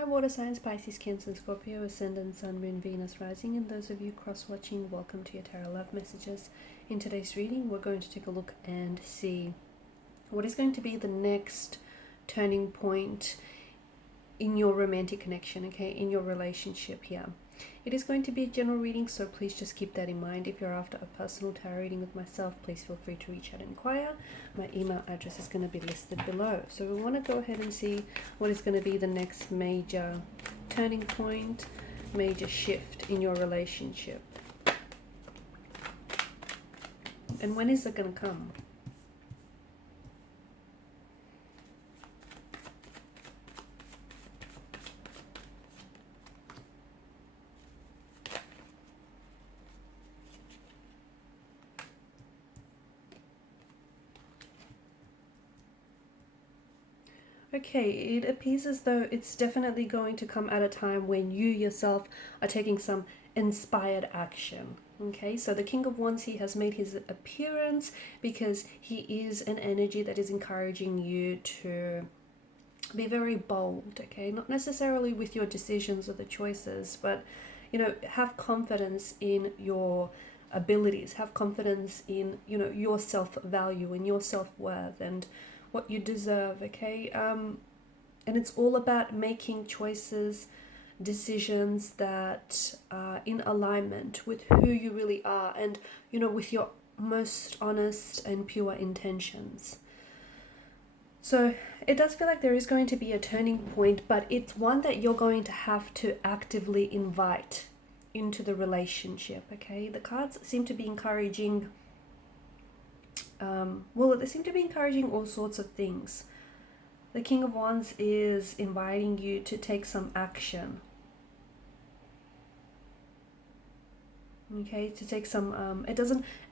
Hi Water Signs, Pisces, Cancer, and Scorpio, Ascendant, Sun, Moon, Venus, Rising, and those of you cross-watching, welcome to your Tarot Love Messages. In today's reading, we're going to take a look and see what is going to be the next turning point in your romantic connection, okay, in your relationship here. It is going to be a general reading, so please just keep that in mind. If you're after a personal tarot reading with myself, please feel free to reach out and inquire. My email address is going to be listed below. So we want to go ahead and see what is going to be the next major turning point, major shift in your relationship. And when is it going to come? Okay, it appears as though it's definitely going to come at a time when you yourself are taking some inspired action. Okay, so the King of Wands, he has made his appearance because he is an energy that is encouraging you to be very bold, okay? Not necessarily with your decisions or the choices, but, you know, have confidence in your abilities, have confidence in, you know, your self-value and your self-worth and what you deserve, okay? And it's all about making choices, decisions that are in alignment with who you really are and, you know, with your most honest and pure intentions. So it does feel like there is going to be a turning point, but it's one that you're going to have to actively invite into the relationship, okay? The cards seem to be encouraging they seem to be encouraging all sorts of things. The King of Wands is inviting you to take some action. Okay, to take some,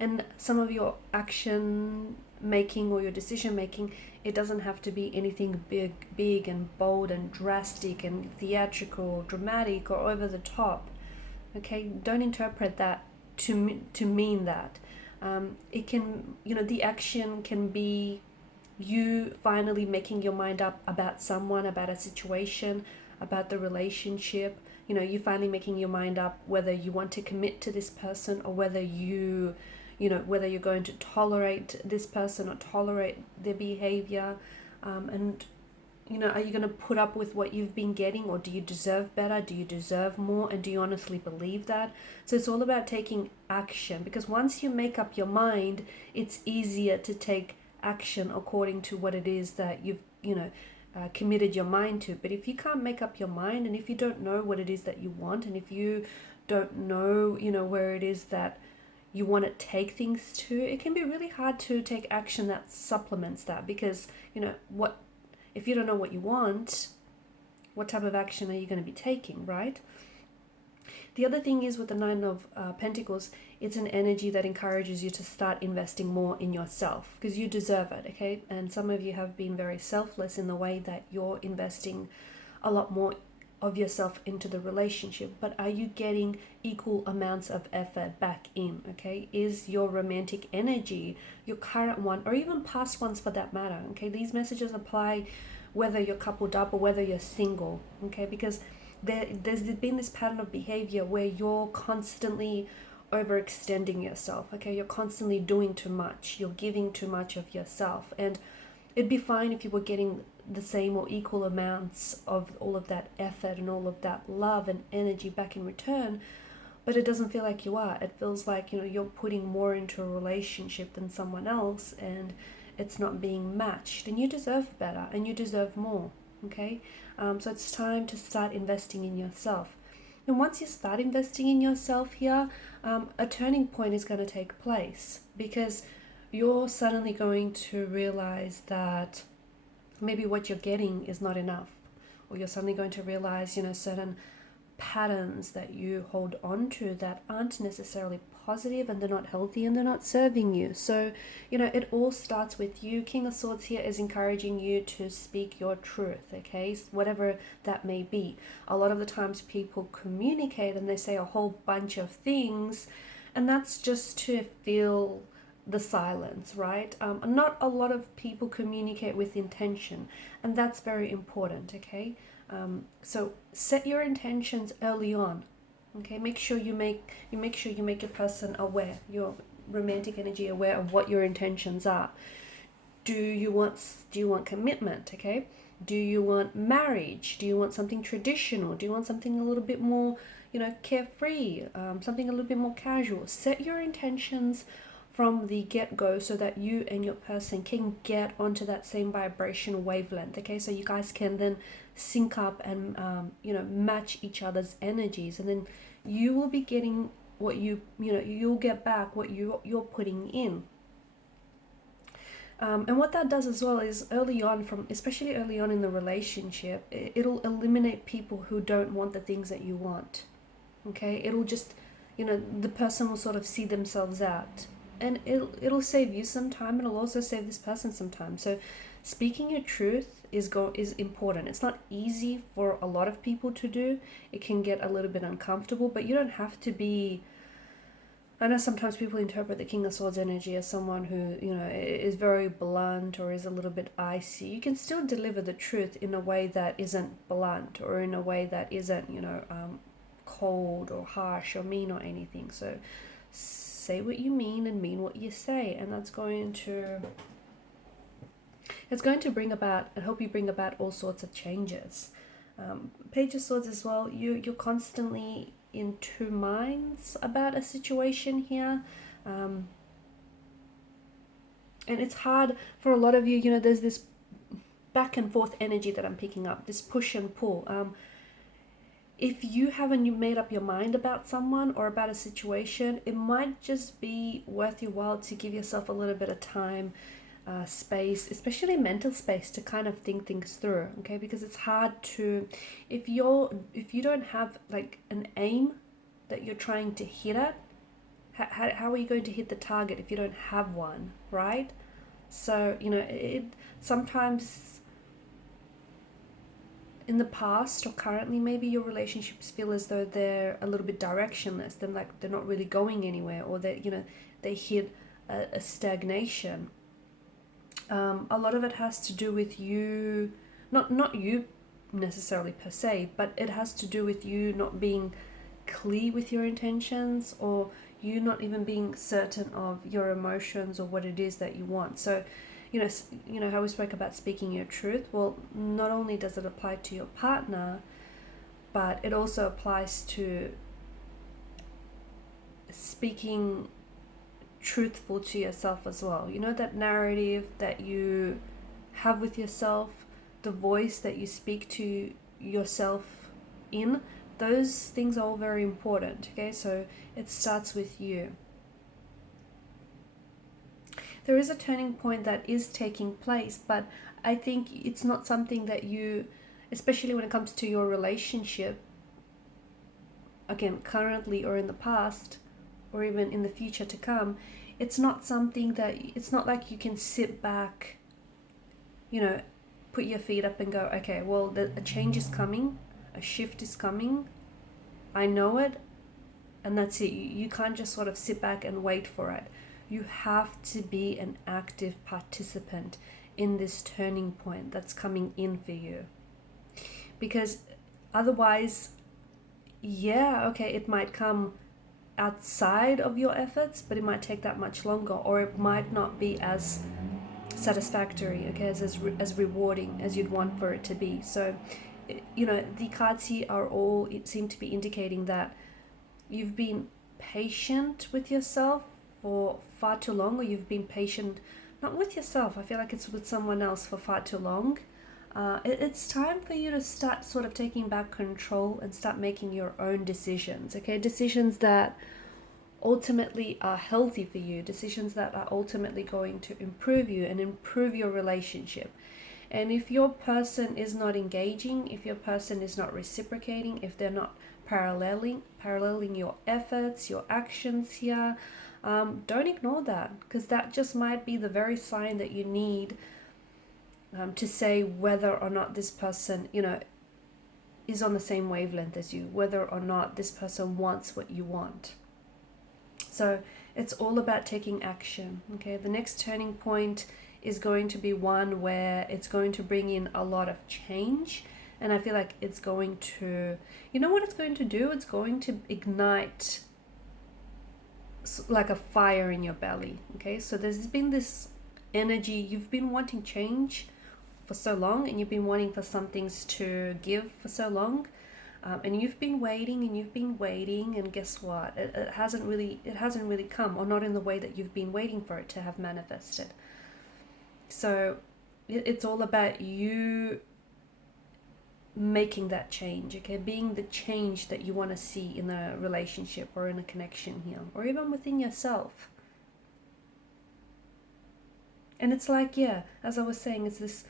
and some of your action making or your decision making, it doesn't have to be anything big and bold and drastic and theatrical, dramatic or over the top. Okay, don't interpret that to mean that. It can, you know, the action can be you finally making your mind up about someone, about a situation, about the relationship. You know, you finally making your mind up whether you want to commit to this person or whether whether you're going to tolerate this person or tolerate their behavior. And you know, are you going to put up with what you've been getting, or do you deserve better? Do you deserve more? And do you honestly believe that? So it's all about taking action, because once you make up your mind, it's easier to take action according to what it is that you've, committed your mind to. But if you can't make up your mind, and if you don't know what it is that you want, and if you don't know, where it is that you want to take things to, it can be really hard to take action that supplements that, because, if you don't know what you want, what type of action are you going to be taking, right? The other thing is with the Nine of Pentacles, it's an energy that encourages you to start investing more in yourself, because you deserve it, okay? And some of you have been very selfless in the way that you're investing a lot more of yourself into the relationship, but are you getting equal amounts of effort back in, okay? Is your romantic energy, your current one, or even past ones for that matter, okay? These messages apply whether you're coupled up or whether you're single, okay? Because there's been this pattern of behavior where you're constantly overextending yourself, okay? You're constantly doing too much, you're giving too much of yourself, and it'd be fine if you were getting the same or equal amounts of all of that effort and all of that love and energy back in return, but it doesn't feel like you are. It feels like, you're putting more into a relationship than someone else, and it's not being matched, and you deserve better and you deserve more, okay? So it's time to start investing in yourself. And once you start investing in yourself here, a turning point is going to take place, because you're suddenly going to realize that maybe what you're getting is not enough, or you're suddenly going to realize, certain patterns that you hold on to that aren't necessarily positive, and they're not healthy, and they're not serving you. So, it all starts with you. King of Swords here is encouraging you to speak your truth, okay? Whatever that may be. A lot of the times people communicate and they say a whole bunch of things, and that's just to fill the silence, right? Not a lot of people communicate with intention, and that's very important, okay? So set your intentions early on. Okay, make sure you make your person aware, your romantic energy aware of what your intentions are. Do you want commitment? Okay, do you want marriage? Do you want something traditional? Do you want something a little bit more, carefree? Something a little bit more casual. Set your intentions from the get-go so that you and your person can get onto that same vibrational wavelength. Okay, so you guys can then sync up and match each other's energies, and then you will be getting what you'll get back what you're putting in. And what that does as well is especially early on in the relationship, it'll eliminate people who don't want the things that you want. Okay, it'll just, the person will sort of see themselves out, and it'll save you some time. It'll also save this person some time. So, speaking your truth is important. It's not easy for a lot of people to do. It can get a little bit uncomfortable, but you don't have to be. I know sometimes people interpret the King of Swords energy as someone who, is very blunt or is a little bit icy. You can still deliver the truth in a way that isn't blunt, or in a way that isn't, cold or harsh or mean or anything. So say what you mean and mean what you say, and it's going to bring about and help you bring about all sorts of changes. Page of Swords as well, you're constantly in two minds about a situation here, and it's hard for a lot of you. There's this back and forth energy that I'm picking up, this push and pull. If you haven't made up your mind about someone or about a situation, it might just be worth your while to give yourself a little bit of time, space, especially mental space, to kind of think things through. Okay, because it's hard to, if you don't have like an aim that you're trying to hit at, how are you going to hit the target if you don't have one, right? So it sometimes in the past or currently, maybe your relationships feel as though they're a little bit directionless, then like they're not really going anywhere, or that they hit a stagnation. A lot of it has to do with you, not you necessarily per se, but it has to do with you not being clear with your intentions, or you not even being certain of your emotions or what it is that you want. So how we spoke about speaking your truth. Well, not only does it apply to your partner, but it also applies to speaking truthful to yourself as well. That narrative that you have with yourself, the voice that you speak to yourself in, those things are all very important. Okay, so it starts with you. There is a turning point that is taking place, but I think it's not something that you, especially when it comes to your relationship, again, currently or in the past, or even in the future to come, it's not like you can sit back, put your feet up and go, okay, well, a change is coming, a shift is coming, I know it, and that's it. You can't just sort of sit back and wait for it. You have to be an active participant in this turning point that's coming in for you. Because otherwise, it might come outside of your efforts, but it might take that much longer, or it might not be as satisfactory, okay, as rewarding as you'd want for it to be. So, the cards here seem to be indicating that you've been patient with yourself for far too long, or you've been patient not with yourself, I feel like it's with someone else for far too long. It's time for you to start sort of taking back control and start making your own decisions, okay? Decisions that ultimately are healthy for you, decisions that are ultimately going to improve you and improve your relationship. And if your person is not engaging, if your person is not reciprocating, if they're not paralleling your efforts, your actions here, don't ignore that, because that just might be the very sign that you need to say whether or not this person, is on the same wavelength as you, whether or not this person wants what you want. So it's all about taking action, okay? The next turning point is going to be one where it's going to bring in a lot of change. And I feel like it's going to, you know what it's going to do? It's going to ignite like a fire in your belly. Okay, so there's been this energy, you've been wanting change for so long, and you've been wanting for some things to give for so long, and you've been waiting and you've been waiting, and guess what, it hasn't really come, or not in the way that you've been waiting for it to have manifested. So it's all about you making that change, okay, being the change that you want to see in a relationship or in a connection here, or even within yourself. And it's like, yeah, as I was saying, it's this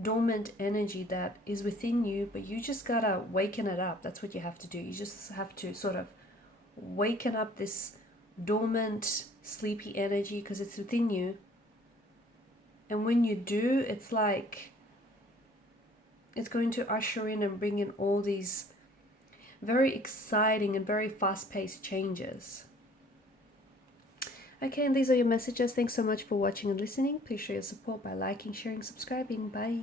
dormant energy that is within you, but you just gotta waken it up. That's what you have to do. You just have to sort of waken up this dormant, sleepy energy, because it's within you. And when you do, it's like it's going to usher in and bring in all these very exciting and very fast-paced changes. Okay, and these are your messages. Thanks so much for watching and listening. Please show your support by liking, sharing, subscribing. Bye.